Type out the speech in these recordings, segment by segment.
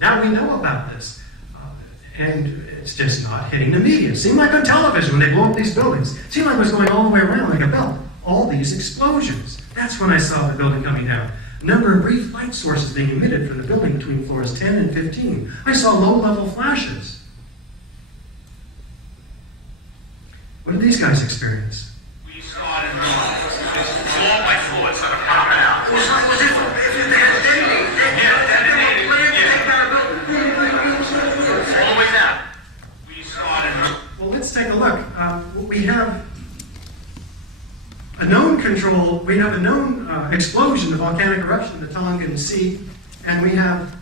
Now we know about this. And it's just not hitting the media. It seemed like on television when they blow up these buildings. It seemed like it was going all the way around like a belt. All these explosions. That's when I saw the building coming down. A number of brief light sources being emitted from the building between floors 10 and 15. I saw low-level flashes. What did these guys experience? We saw it in floor by floor, it's like a popping out. It was like, was it all the way down. We saw it in Well, let's take a look. We have a known control, we have a known explosion, a volcanic eruption in the Tongan Sea, and we have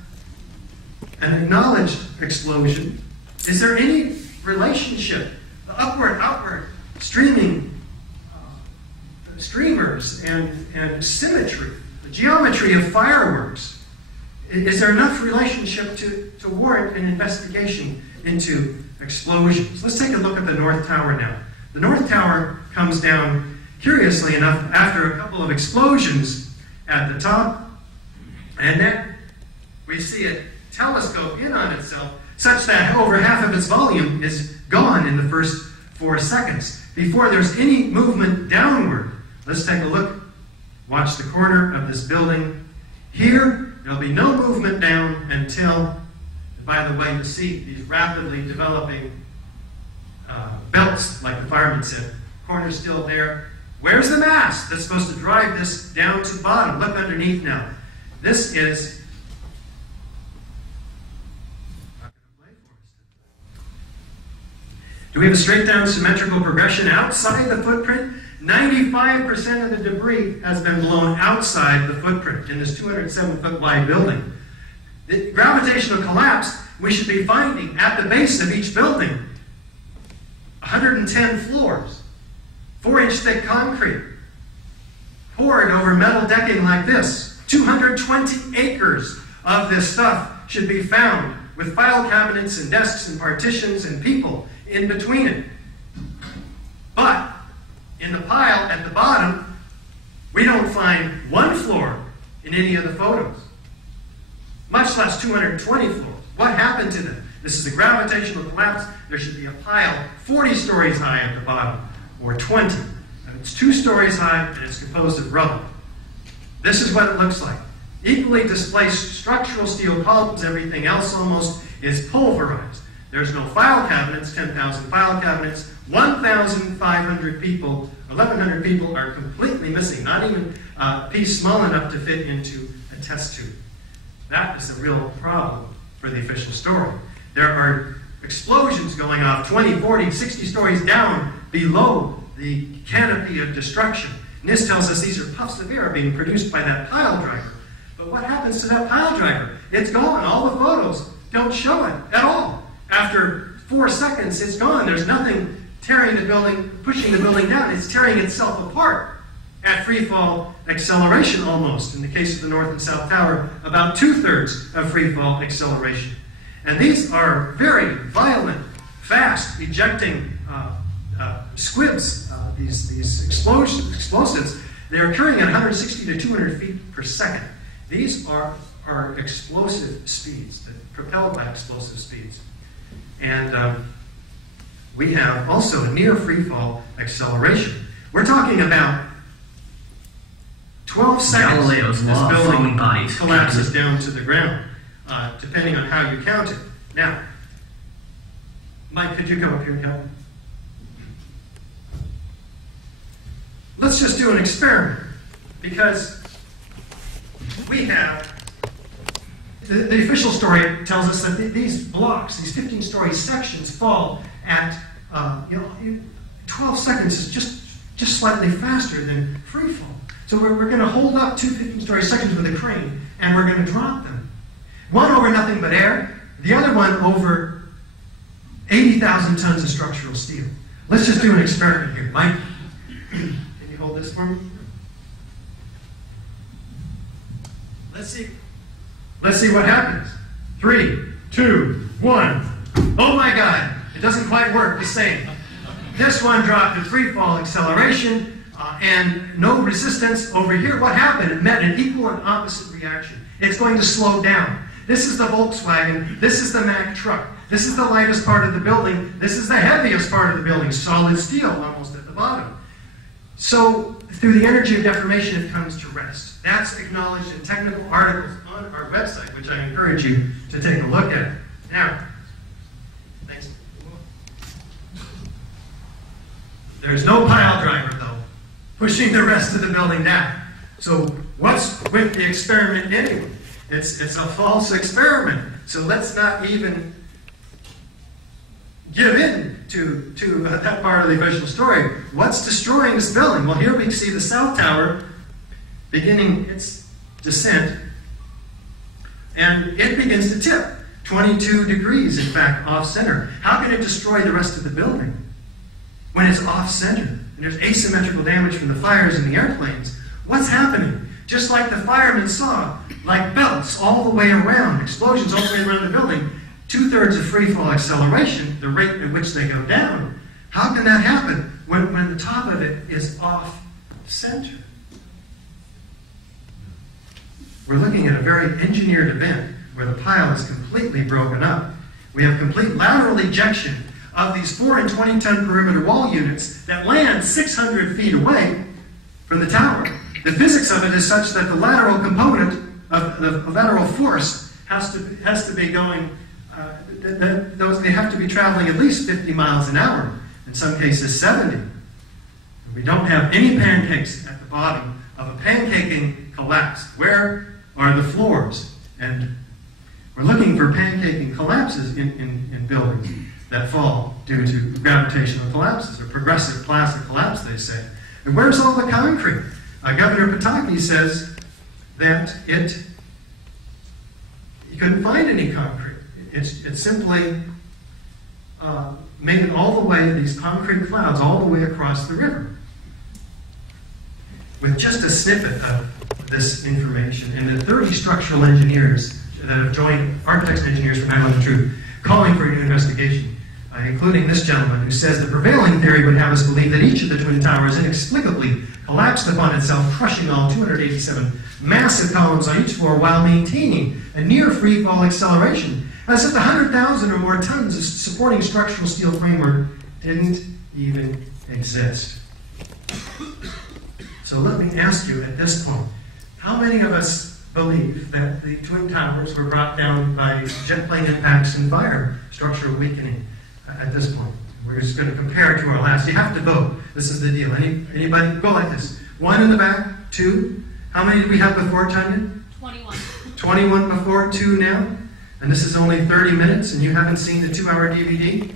an acknowledged explosion. Is there any relationship, the outward, streaming, streamers and symmetry, the geometry of fireworks? Is there enough relationship to warrant an investigation into explosions? Let's take a look at the North Tower now. The North Tower comes down, curiously enough, after a couple of explosions at the top, and then we see it telescope in on itself such that over half of its volume is gone in the first 4 seconds before there's any movement downward. Let's take a look. Watch the corner of this building. Here, there'll be no movement down until, by the way, you see these rapidly developing belts, like the fireman said. Corner's still there. Where's the mast that's supposed to drive this down to the bottom? Look underneath now. This is not going to play for us. Do we have a straight down symmetrical progression outside the footprint? 95% of the debris has been blown outside the footprint in this 207-foot wide building. The gravitational collapse we should be finding at the base of each building. 110 floors. 4-inch thick concrete, poured over metal decking like this. 220 acres of this stuff should be found with file cabinets and desks and partitions and people in between it. But in the pile at the bottom, we don't find one floor in any of the photos, much less 220 floors. What happened to them? This is a gravitational collapse. There should be a pile 40 stories high at the bottom, or 20. And it's 2 stories high, and it's composed of rubble. This is what it looks like. Equally displaced structural steel columns, everything else almost is pulverized. There's no file cabinets, 10,000 file cabinets, 1,500 people, 1,100 people are completely missing, not even a piece small enough to fit into a test tube. That is the real problem for the official story. There are explosions going off 20, 40, 60 stories down below the canopy of destruction. NIST tells us these are puffs of air being produced by that pile driver. But what happens to that pile driver? It's gone. All the photos don't show it at all. After 4 seconds, it's gone. There's nothing tearing the building, pushing the building down. It's tearing itself apart at free fall acceleration almost. In the case of the North and South Tower, about 2/3 of free fall acceleration. And these are very violent, fast, ejecting squibs, these explosives. They're occurring at 160 to 200 feet per second. These are explosive speeds, propelled by explosive speeds. And we have also a near freefall acceleration. We're talking about 12 seconds. Galileo's this law of building falling bodies collapses down to the ground, depending on how you count it. Now, Mike, could you come up here and help me? Let's just do an experiment, because we have, the official story tells us that these blocks, these 15-story sections, fall at 12 seconds is just slightly faster than free fall. So we're going to hold up 2 15-story sections with a crane, and we're going to drop them. One over nothing but air, the other one over 80,000 tons of structural steel. Let's just do an experiment here. Mike, can you hold this for me? Let's see what happens. 3, 2, 1. Oh my God, it doesn't quite work the same. This one dropped at free fall acceleration and no resistance. Over here, what happened? It met an equal and opposite reaction. It's going to slow down. This is the Volkswagen. This is the Mack truck. This is the lightest part of the building. This is the heaviest part of the building, solid steel almost at the bottom. So through the energy of deformation, it comes to rest. That's acknowledged in technical articles on our website, which I encourage you to take a look at. Now, thanks. There's no pile driver, though, pushing the rest of the building down. So what's with the experiment anyway? It's a false experiment. So let's not even give in to that part of the official story. What's destroying this building? Well, here we see the South Tower beginning its descent, and it begins to tip 22 degrees, in fact, off-center. How can it destroy the rest of the building when it's off-center and there's asymmetrical damage from the fires in the airplanes? What's happening? Just like the firemen saw, like belts all the way around, explosions all the way around the building, 2/3 of free fall acceleration, the rate at which they go down. How can that happen when the top of it is off-center? We're looking at a very engineered event where the pile is completely broken up. We have complete lateral ejection of these 4 and 20-ton perimeter wall units that land 600 feet away from the tower. The physics of it is such that the lateral component of the lateral force has to be going. They have to be traveling at least 50 miles an hour. In some cases, 70. We don't have any pancakes at the bottom of a pancaking collapse. Where are the floors? And we're looking for pancaking collapses in buildings that fall due to gravitational collapses or progressive plastic collapse, they say. And where's all the concrete? Governor Pataki says that he couldn't find any concrete. It simply made it all the way, these concrete clouds, all the way across the river. With just a snippet of this information, and the 30 structural engineers that have joined architects and engineers from 9/11 Truth, calling for a new investigation, including this gentleman who says the prevailing theory would have us believe that each of the Twin Towers inexplicably collapsed upon itself, crushing all 287 massive columns on each floor while maintaining a near free fall acceleration, as if the 100,000 or more tons of supporting structural steel framework didn't even exist. So let me ask you at this point, how many of us believe that the Twin Towers were brought down by jet plane impacts and fire, structural weakening at this point? We're just going to compare it to our last. You have to vote. This is the deal. Anybody? Go like this. 1 in the back, 2. How many did we have before, Tanya? 21. 21 before, 2 now. And this is only 30 minutes, and you haven't seen the 2-hour DVD?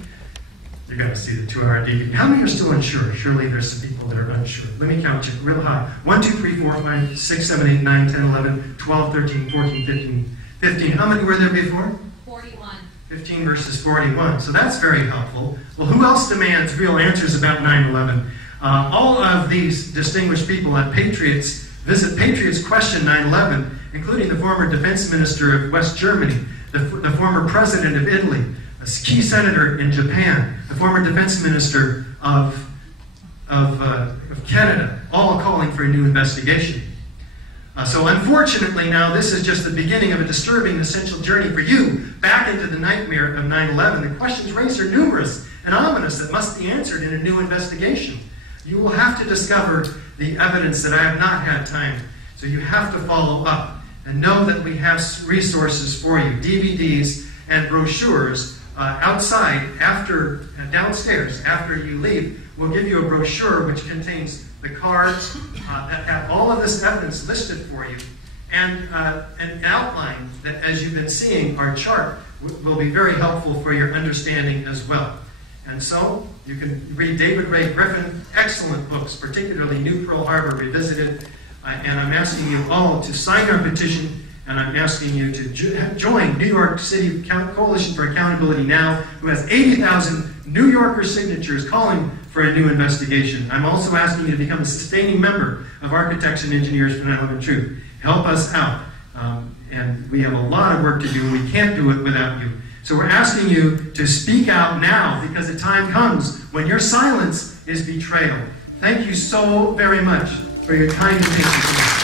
You're going to see the 2-hour DVD. How many are still unsure? Surely there's some people that are unsure. Let me count you real high. 1, 2, 3, 4, 5, 6, 7, 8, 9, 10, 11, 12, 13, 14, 15, 15. How many were there before? 41. 15 versus 41. So that's very helpful. Well, who else demands real answers about 9/11? All of these distinguished people at Patriots visit Patriots Question 9/11, including the former defense minister of West Germany, the former president of Italy, a key senator in Japan, the former defense minister of Canada, all calling for a new investigation. So unfortunately now, this is just the beginning of a disturbing essential journey for you back into the nightmare of 9/11. The questions raised are numerous and ominous that must be answered in a new investigation. You will have to discover the evidence that I have not had time. So you have to follow up and know that we have resources for you, DVDs and brochures outside, downstairs, after you leave. We'll give you a brochure which contains the cards that have all of this evidence listed for you, and an outline that, as you've been seeing, our chart will be very helpful for your understanding as well. And so you can read David Ray Griffin, excellent books, particularly New Pearl Harbor Revisited, and I'm asking you all to sign our petition, and I'm asking you to join New York City Coalition for Accountability Now, who has 80,000 New Yorker signatures calling for a new investigation. I'm also asking you to become a sustaining member of Architects and Engineers for 9/11 Truth. Help us out. And we have a lot of work to do, and we can't do it without you. So we're asking you to speak out now, because the time comes when your silence is betrayal. Thank you so very much for your kind attention.